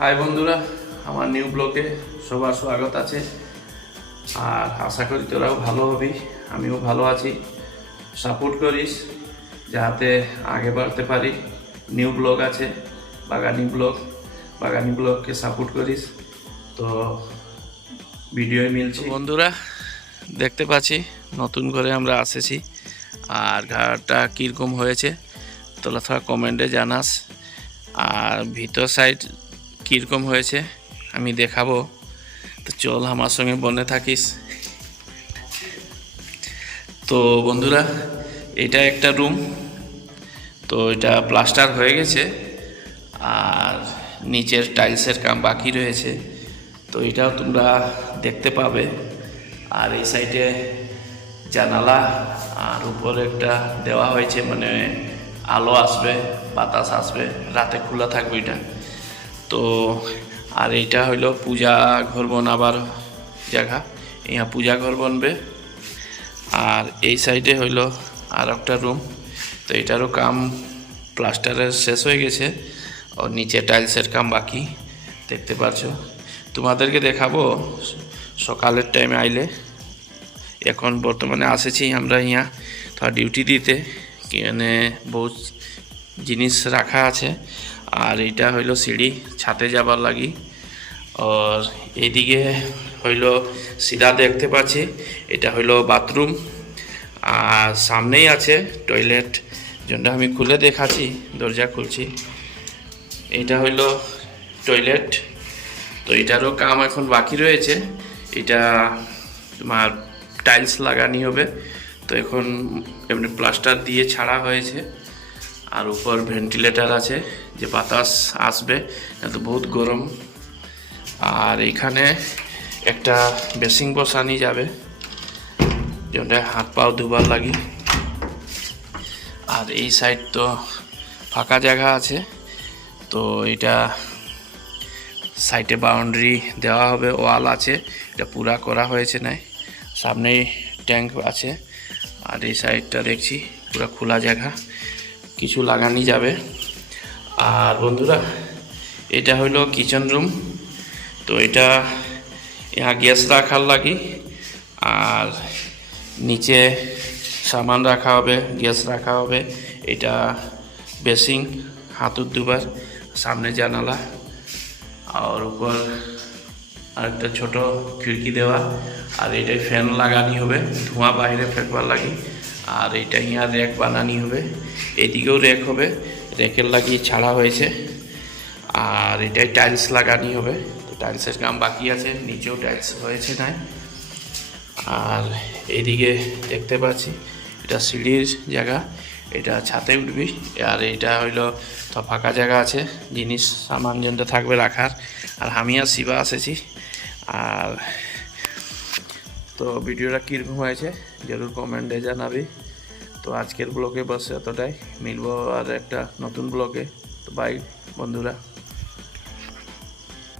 High বন্ধুরা। আমার new ব্লগে সবার স্বাগত আছে। আর আশা করি তোরাও ভালো হবি, আমিও ভালো আছি। সাপোর্ট করিস, যাতে আগে বাড়তে পারি। নিউ ব্লগ আছে, বাগানি ব্লগ বাগানি ব্লগকে সাপোর্ট করিস। তো ভিডিও মিলছে। বন্ধুরা, দেখতে পাচ্ছি, নতুন করে আমরা আসেছি। আর ঘাটটা কীরকম হয়েছে তোলা থোড়া কমেন্টে জানাস। আর ভিতর সাইড কীরকম হয়েছে, আমি দেখাবো। তো চল, আমার সঙ্গে বনে থাকিস। তো বন্ধুরা, এটা একটা রুম। তো এটা প্লাস্টার হয়ে গেছে, আর নিচের টাইলসের কাম বাকি রয়েছে। তো এটাও তোমরা দেখতে পাবে। আর এই সাইডে জানালা, আর উপরে একটা দেওয়া হয়েছে মানে আলো আসবে, বাতাস আসবে, রাতে খোলা থাকবে এটা। তো আর এইটা হইল পূজা ঘর বনাবার জায়গা। ইহা পূজা ঘর বনবে। আর এই সাইডে হইল আর একটা রুম। তো এটারও কাম প্লাস্টারের শেষ হয়ে গেছে। আর নিচে টাইলসের কাম বাকি, দেখতে পাচ্ছো তোমাদেরকে দেখাবো সকালের টাইমে আইলে। এখন বর্তমানে আসেছি আমরা ইয়া থা ডিউটি দিতে। এখানে বহুত জিনিস রাখা আছে। আর এটা হইল সিঁড়ি, ছাতে যাবার লাগি। আর এইদিকে হইল সিধা দেখতে পাচ্ছি, এটা হইল বাথরুম। আর সামনেই আছে টয়লেট, যেটা আমি খুলে দেখাচ্ছি, দরজা খুলছি। এটা হইল টয়লেট। তো এটারও কাম এখন বাকি রয়েছে। এটা তোমার টাইলস লাগানি হবে। তো এখন এমনি প্লাস্টার দিয়ে ছাড়া হয়েছে। আর উপর ভেন্টিলেটার আছে, যে বাতাস আসবে, এত বহুত গরম। আর এখানে একটা বেসিং বসানি যাবে যেটা হাত পাও ধুবার লাগি। আর এই সাইড তো ফাঁকা জায়গা আছে, তো এটা সাইডে বাউন্ডারি দেওয়া হবে ওয়াল আছে, এটা পুরা করা হয়েছে নাই। সামনেই ট্যাঙ্ক আছে, আর এই সাইডটা দেখছি, পুরো খোলা জায়গা। কিছু লাগানি যাবে। আর বন্ধুরা, এটা হলো কিচেন রুম তো এটা গ্যাস রাখার লাগি। আর নিচে সামান রাখা হবে গ্যাস রাখা হবে। এটা বেসিং হাতুর দুবার, সামনে জানালা। আর উপর আরেকটা ছোট খিড়কি দেওয়া। আর এটাই ফ্যান লাগানি হবে, ধোঁয়া বাইরে ফেঁকবার লাগি। আর এটা ইয়া র্যাক বানানি হবে। এদিকেও র্যাক হবে। র্যাকের লাগিয়ে ছাড়া হয়েছে। আর এটাই টাইলস লাগানি হবে। টাইলসের কাম বাকি আছে। নিচেও টাইলস হয়েছে নাই। আর এদিকে দেখতে পাচ্ছি, এটা সিঁড়ির জায়গা। এটা ছাতে উঠবি। আর এটা হইল তো ফাঁকা জায়গা আছে। জিনিস, সামান থাকবে রাখার। আর আমি আর শিবা এসেছি। আর তো ভিডিওটা কীরকম হয়েছে জরুর কমেন্টে জানাবি। তো আজকের ব্লগে বাস এতটাই। মিলব আর একটা নতুন ব্লগে। তো বাই বন্ধুরা।